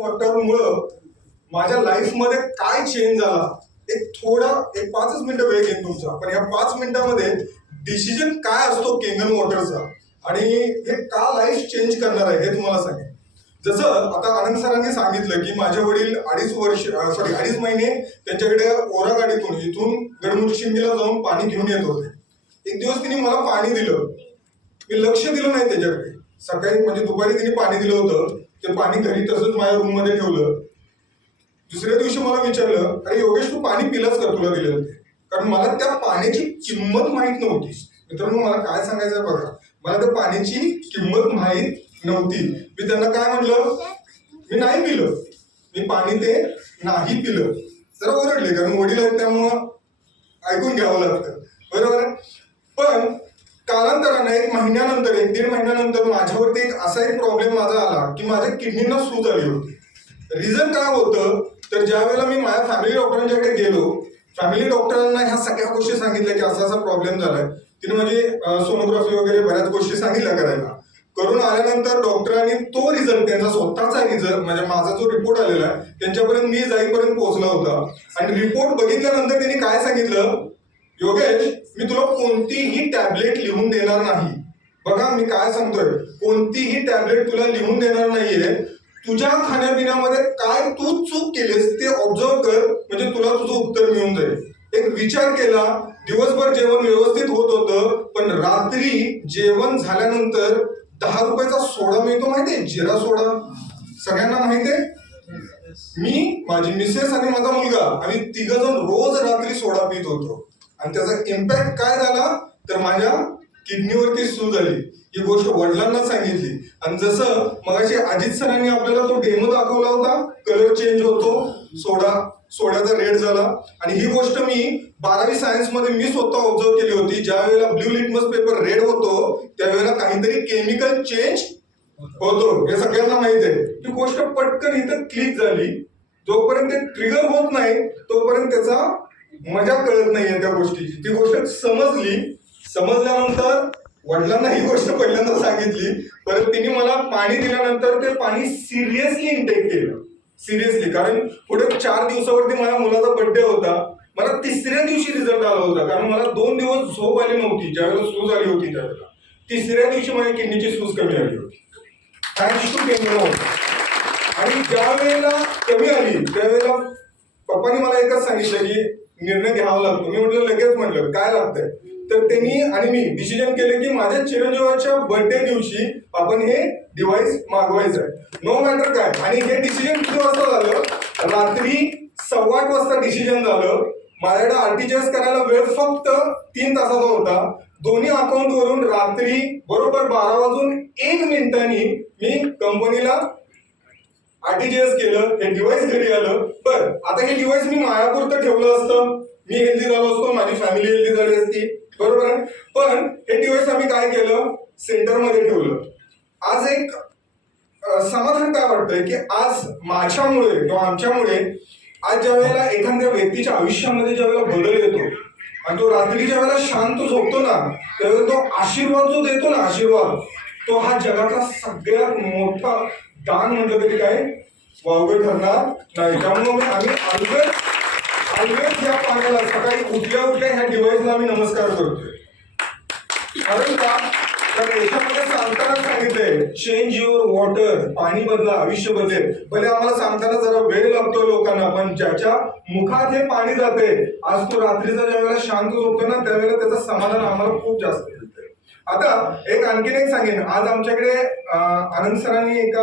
वॉटरमुळं माझ्या लाईफमध्ये काय चेंज झाला? एक थोडा एक पाचच मिनिटं वेळ घेईन तुमचा. पण या पाच मिनिटामध्ये डिसिजन काय असतो केंगन वॉटरचा? आणि हे का लाईफ चेंज करणार आहे हे तुम्हाला सांगेन. जसं आता आनंद सरांनी सांगितलं की माझे वडील अडीच वर्ष सॉरी अडीच महिने त्यांच्याकडे ओरा गाडीतून इथून गडमुडशिंगीला जाऊन पाणी घेऊन येत होते. एक दिवस तिने मला पाणी दिलं. मी लक्ष दिलं नाही त्याच्याकडे. सकाळी म्हणजे दुपारी तिने पाणी दिलं होतं. ते पाणी घरी तसंच माझ्या रूममध्ये ठेवलं. दुसऱ्या दिवशी मला विचारलं अरे योगेश तू पाणी पिलंच का तुला दिलं कारण मला त्या पाण्याची किंमत माहीत नव्हती. मित्रांनो मला काय सांगायचं बघा. मला त्या पाण्याची किंमत माहीत नव्हती. मी त्यांना काय म्हटलं? मी नाही पिलं. मी पाणी ते नाही पिलं. जरा ओरडले कारण वडील आहेत त्यामुळं ऐकून घ्यावं लागतं. बरोबर आहे? पण कालांतराने एक महिन्यानंतर एक दीड महिन्यानंतर माझ्यावरती एक असा एक प्रॉब्लेम माझा आला की माझ्या किडनीना सूज आली होती. रिझन काय होतं? तर ज्या वेळेला मी माझ्या फॅमिली डॉक्टरांच्याकडे गेलो फॅमिली डॉक्टरांना ह्या सगळ्या गोष्टी सांगितल्या की असा असा प्रॉब्लेम झालाय. तिने म्हणजे सोनोग्राफी वगैरे बऱ्याच गोष्टी सांगितल्या करायला. करून आल्यानंतर डॉक्टरांनी तो रिझल्ट त्यांचा स्वतःचा रिझल्ट म्हणजे माझा जो रिपोर्ट आलेला आहे त्यांच्यापर्यंत मी जाईपर्यंत पोहोचला होता. आणि रिपोर्ट बघितल्यानंतर त्यांनी काय सांगितलं? योगेश मी तुला कोणतीही टॅबलेट लिहून देणार नाही. बघा मी काय सांगतोय. कोणतीही टॅबलेट तुला लिहून देणार नाहीये. तुझ्या खाण्यापिण्यामध्ये काय तू चूक केलीस ते ऑब्झर्व कर. म्हणजे तुला तुझं उत्तर मिळून जाईल. एक विचार केला दिवसभर जेवण व्यवस्थित होत होतं पण रात्री जेवण झाल्यानंतर दहा रुपयाचा सोडा मिळतो माहितीये जिरा सोडा. सगळ्यांना माहितीये मी माझी मिसेस आणि माझा मुलगा आम्ही तिघ जण रोज रात्री सोडा पित होतो. आणि त्याचा इम्पॅक्ट काय झाला? तर माझ्या किडनीवरती सूज झाली ही गोष्ट वडिलांना सांगितली. आणि जसं मगाशी अजित सरांनी आपल्याला तो डेमो दाखवला होता कलर चेंज होतो सोडा सोड्याचा रेड झाला. आणि ही गोष्ट मी बारावी सायन्समध्ये मी स्वतः ऑब्झर्व केली होती. ज्या वेळेला ब्ल्यू लिटमस पेपर रेड होतो त्यावेळेला काहीतरी केमिकल चेंज होतो. हे सगळ्यांना माहीत आहे. ती गोष्ट पटकन इथं क्लिक झाली. जोपर्यंत ते ट्रिगर होत नाही तोपर्यंत त्याचा मजा कळत नाहीये त्या गोष्टीची. ती गोष्ट समजली. समजल्यानंतर वडिलांना ही गोष्ट पहिल्यांदा सांगितली. परत तिने मला पाणी दिल्यानंतर ते पाणी सिरियसली इंटेक केलं. सिरियसली. कारण पुढे चार दिवसावरती माझ्या मुलाचा बर्थडे होता. मला तिसऱ्या दिवशी रिझल्ट आला होता. कारण मला दोन दिवस झोप आली नव्हती. ज्यावेळेला सूज आली होती त्यावेळेला. तिसऱ्या दिवशी माझ्या किडनीची सूज कमी आली होती. थँक्स टू केंद्र आणि ज्या वेळेला कमी आली त्यावेळेला पप्पानी मला एकच सांगितलं की निर्णय घ्यावा लागतो. मी म्हटलं लगेच म्हटलं काय लागतंय? तर त्यांनी आणि मी डिसिजन केले की माझ्या चिरंजीवाच्या बर्थडे दिवशी आपण हे डिव्हाइस मागवायचं आहे. नो मॅटर काय. आणि हे डिसिजन किती वाजता झालं? रात्री सव्वा आठ वाजता डिसिजन झालं. माझ्याकडे आरटीजीएस करायला वेळ फक्त तीन तासाचा होता. दोन्ही अकाउंट वरून रात्री बरोबर बारा वाजून एक मिनिटांनी मी कंपनीला आरटीजीएस केलं हे डिव्हाइस घरी आलं. बर आता हे डिव्हाइस मी मायापुरतं ठेवलं असतं. मी हेल्दी झालो असतो माझी फॅमिली हेल्दी झाली असती. बरोबर आहे? पण हे डिव्हाइस आम्ही काय केलं? सेंटरमध्ये ठेवलं. आज एक समाधान काय वाटतंय की आज माझ्यामुळे किंवा आमच्यामुळे आज ज्या वेळेला एखाद्या व्यक्तीच्या आयुष्यामध्ये ज्या वेळेला बदल येतो आणि तो रात्री ज्या वेळेला शांत झोपतो ना त्यावेळेला तो आशीर्वाद जो देतो ना आशीर्वाद तो हा जगाचा सगळ्यात मोठा दान म्हटलं तरी काय? वावगे ठरणार नाही. त्यामुळे आम्ही अलगद अलगद या पाण्याला सकाळी उठल्या उठल्या ह्या डिव्हाइसला आम्ही नमस्कार करतोय. कारण का? तर याच्यामध्ये सांगताना सांगितलंय चेंज युअर वॉटर पाणी बदला आयुष्य बदलेल. भले आम्हाला सांगताना जरा वेळ लागतो लोकांना पण ज्याच्या मुखात हे पाणी जाते आज तो रात्रीचा ज्या वेळेला शांत झोपतो ना त्यावेळेला त्याचं समाधान आम्हाला खूप जास्त आता एक आणखीन एक सांगेन. आज आमच्याकडे आनंद सरांनी एका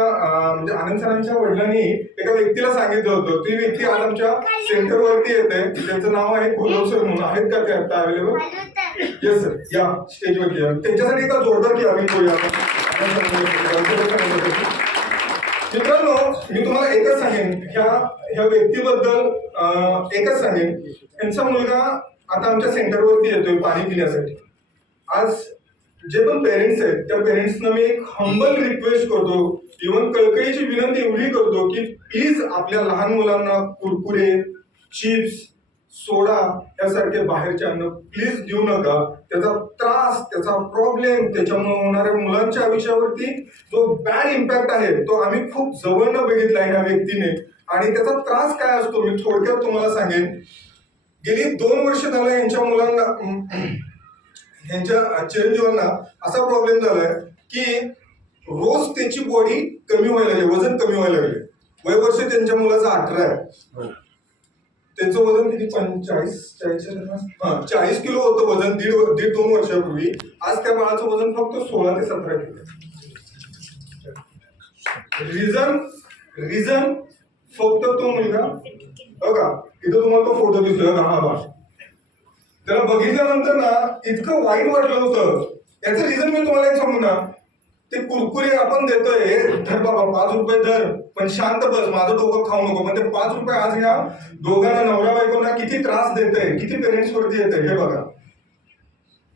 म्हणजे आनंद सरांच्या वडिलांनी एका व्यक्तीला सांगितलं होतं. ती व्यक्ती आज आमच्या सेंटरवरती येते. त्यांचं नाव आहे घोलव सर म्हणून. आहेत का ते आता अवेलेबल येस सर या स्टेजवरती या. त्यांच्यासाठी एका जोरदार की आम्ही करूया मित्रांनो मी तुम्हाला एकच सांगेन. ह्या ह्या व्यक्तीबद्दल एकच सांगेन. त्यांचा मुलगा आता आमच्या सेंटरवरती येतोय पाणी पिण्यासाठी. आज जे पण पेरेंट्स आहेत त्या पेरेंट्सना मी एक हंबल रिक्वेस्ट करतो. इव्हन कळकळीची विनंती एवढी करतो की प्लीज आपल्या लहान मुलांना कुरकुरे चिप्स सोडा यासारखे बाहेरचे अन्न प्लीज देऊ नका. त्याचा त्रास त्याचा प्रॉब्लेम त्याच्यामुळे होणाऱ्या मुलांच्या आयुष्यावरती जो बॅड इम्पॅक्ट आहे तो आम्ही खूप जवळनं बघितला आहे ह्या व्यक्तीने. आणि त्याचा त्रास काय असतो? मी थोडक्यात तुम्हाला सांगेन. गेली दोन वर्ष झालं यांच्या मुलांना अं, यांच्या चिरंजीवांना असा प्रॉब्लेम झालाय की रोज त्याची बॉडी कमी व्हायला लागली वजन कमी व्हायला लागले. वय वर्ष त्यांच्या मुलाचं अठरा आहे. त्यांचं वजन किती? पंचाळीस चाळीस चाळीस किलो होतं वजन दीड दीड दोन वर्षापूर्वी. आज त्या बाळाचं वजन फक्त सोळा ते सतरा किलो रिझन रिझन फक्त तो मुलगा बघा इथं तुम्हाला तो फोटो दिसतोय. हा बा त्याला बघितल्यानंतर ना इतकं वाईट वाटलं होतं. याचं रिझन मी तुम्हाला एक सांगू ना. ते कुरकुरे आपण देतोय. धर बाबा पाच रुपये धर. पण शांत बस. माझं डोकं खाऊ नको. पण ते पाच रुपये आज या दोघांना नवरा बायकोना किती त्रास देत आहे किती पेरेंट्स वरती येत हे बघा.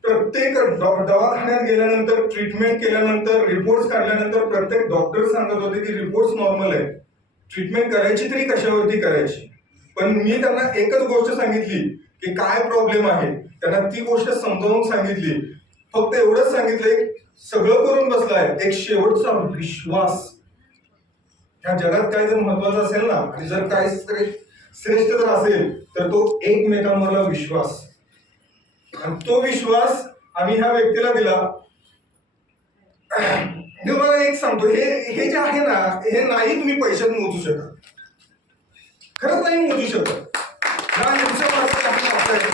प्रत्येक दवाखान्यात गेल्यानंतर ट्रीटमेंट केल्यानंतर रिपोर्ट्स काढल्यानंतर प्रत्येक डॉक्टर सांगत होते की रिपोर्ट्स नॉर्मल आहे ट्रीटमेंट करायची तरी कशावरती करायची? पण मी त्यांना एकच गोष्ट सांगितली. की काय प्रॉब्लेम आहे? त्यांना ती गोष्ट समजावून सांगितली. फक्त एवढंच सांगितलंय सगळं करून बसलाय. एक शेवटचा विश्वास. ह्या जगात काय जर महत्वाचं असेल ना आणि जर काय श्रेष्ठ श्रेष्ठ जर असेल तर तो एकमेकांवरला विश्वास. आणि तो विश्वास आम्ही ह्या व्यक्तीला दिला. मी मला एक सांगतो हे हे जे आहे ना हे नाही तुम्ही पैशात मोजू शकत. खरंच नाही मोजू शकत ह्या हिंसेमार्फत काही नातं आहे.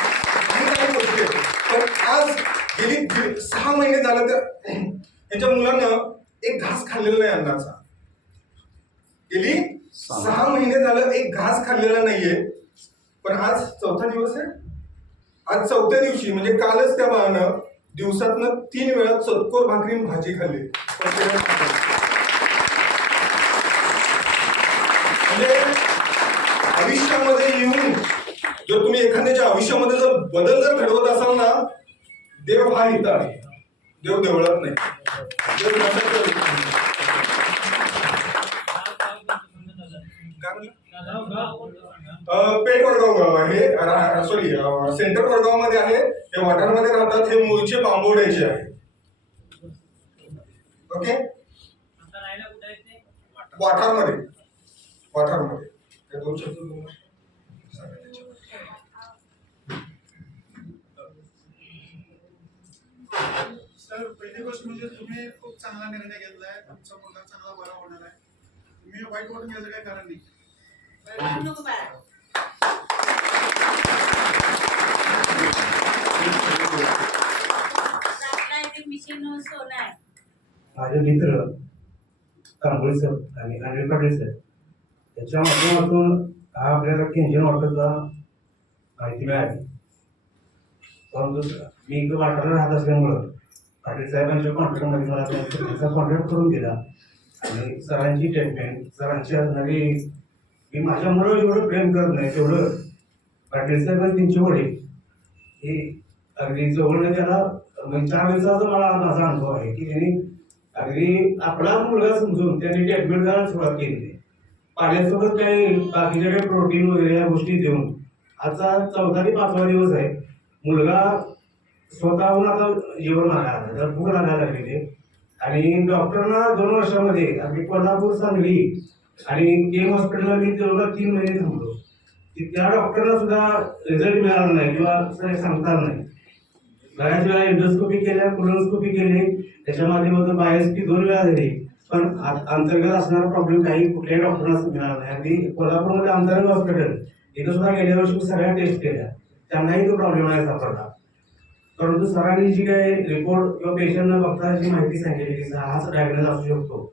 मी काय बोलते पण आज गेली सहा महिने झालं तर यांच्या मुलांना एक घास खाल्लेला नाही अन्नाचा. गेली सहा महिने झालं एक घास खाल्लेला नाहीये. पण आज चौथा दिवस आहे. आज चौथ्या दिवशी म्हणजे कालच त्या बाळानं दिवसातनं तीन वेळा चतकोर भाकरी भाजी खाल्ली. म्हणजे आयुष्यामध्ये येऊन जर तुम्ही एखाद्याच्या आयुष्यामध्ये जर बदल जर घडवत असाल ना देव हा इथं आहे. देव देवळात नाही. देव पेठ वडगाव गाव आहे. सॉरी सेंटर वडगावमध्ये आहे. हे वाठारमध्ये राहतात. हे मूळचे बांबोड्याचे आहे. ओके? वाठारमध्ये वाठारमध्ये दोन शब्द तुम्हाला सांगा त्याच्यावर. सर पहिली गोष्ट म्हणजे तुम्ही खूप चांगला निर्णय घेतलाय. तुमचा मुलगा चांगला बरा होणार आहे. तुम्ही वाईट वाटून घ्यायचं काही कारण नाही. नको बाळा. आपला एक मिशन सोनं आहे. माझे मित्र कांबळे सर आणि अनिल पाटील सर याच्या माध्यमातून हा आपल्याला केंजन वॉटरचा माहिती मिळाली. परंतु मी इथं वाटायला राहत असल्यामुळं पाटील साहेबांच्या कॉन्टॅक्टमध्ये मला त्यांचा कॉन्टॅक्ट करून दिला. आणि सरांची ट्रीटमेंट सरांची असणारी मी माझ्यामुळं एवढं जेवढं प्रेम करत नाही तेवढं पाटील साहेब आणि त्यांचे वडील. हे अगदी जवळनं त्याला म्हणजे चार दिवसाचा मला माझा अनुभव आहे की त्यांनी अगदी आपला मुलगा समजून त्यांनी ट्रीटमेंट करायला सुरुवात केली. पाण्यासोबत काही बाकीच्या काही प्रोटीन वगैरे या गोष्टी देऊन. आजचा चौथा ते पाचवा दिवस आहे. मुलगा स्वतःहून आता येऊन आला तर भूक लागायला लागलेले आणि डॉक्टरना दोन वर्षामध्ये अगदी कोल्हापूर सांगली आणि केम हॉस्पिटलला मी तेवढा तीन महिने थांबलो. की त्या डॉक्टरला सुद्धा रिझल्ट मिळाला नाही किंवा काही सांगता नाही. बऱ्याच वेळा एंडोस्कोपी केल्या कोलोनोस्कोपी केली. त्याच्या माध्यमातून बायोस्पी दोन वेळा झाली. पण अंतर्गत असणारा प्रॉब्लेम काही कुठल्याही डॉक्टरना मिळाला नाही. अगदी कोल्हापूरमध्ये अंतर्गत हॉस्पिटल इथं सुद्धा गेल्या वर्षी सगळ्या टेस्ट केल्या. त्यांनाही तो प्रॉब्लेम नाही सापडला. परंतु सरांनी जी काही रिपोर्ट किंवा पेशंटना बघता जी माहिती सांगितली की हाच डायग्नोज असू शकतो.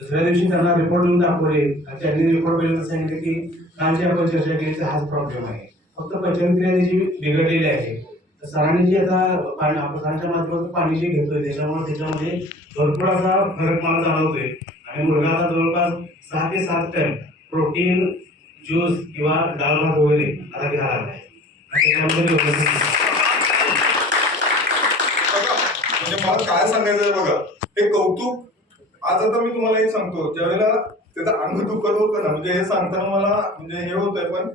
दुसऱ्या दिवशी त्यांना रिपोर्ट देऊन दाखवले आणि त्यांनी रिपोर्ट बघितलं सांगितलं की कालची आपण चर्चा केली तर हाच प्रॉब्लेम आहे. फक्त पचनक्रिया जी बिघडलेली आहे तर सरांनी जी आता पाणी आपण सरांच्या माध्यमातून पाणी जे घेतोय त्याच्यामुळे त्याच्यामध्ये भरपूर असा फरक मला जाणवतोय. आणि मुलगाला जवळपास सहा ते सात टन प्रोटीन ज्यूस किंवा डाळ भात वगैरे आता घ्यायला लागलाय म्हणजे मला काय सांगायचं आहे बघा हे कौतुक आज आता मी तुम्हाला एक सांगतो ज्यावेळेला त्याचं अंग दुखत होतं ना म्हणजे हे सांगताना मला म्हणजे हे होतंय पण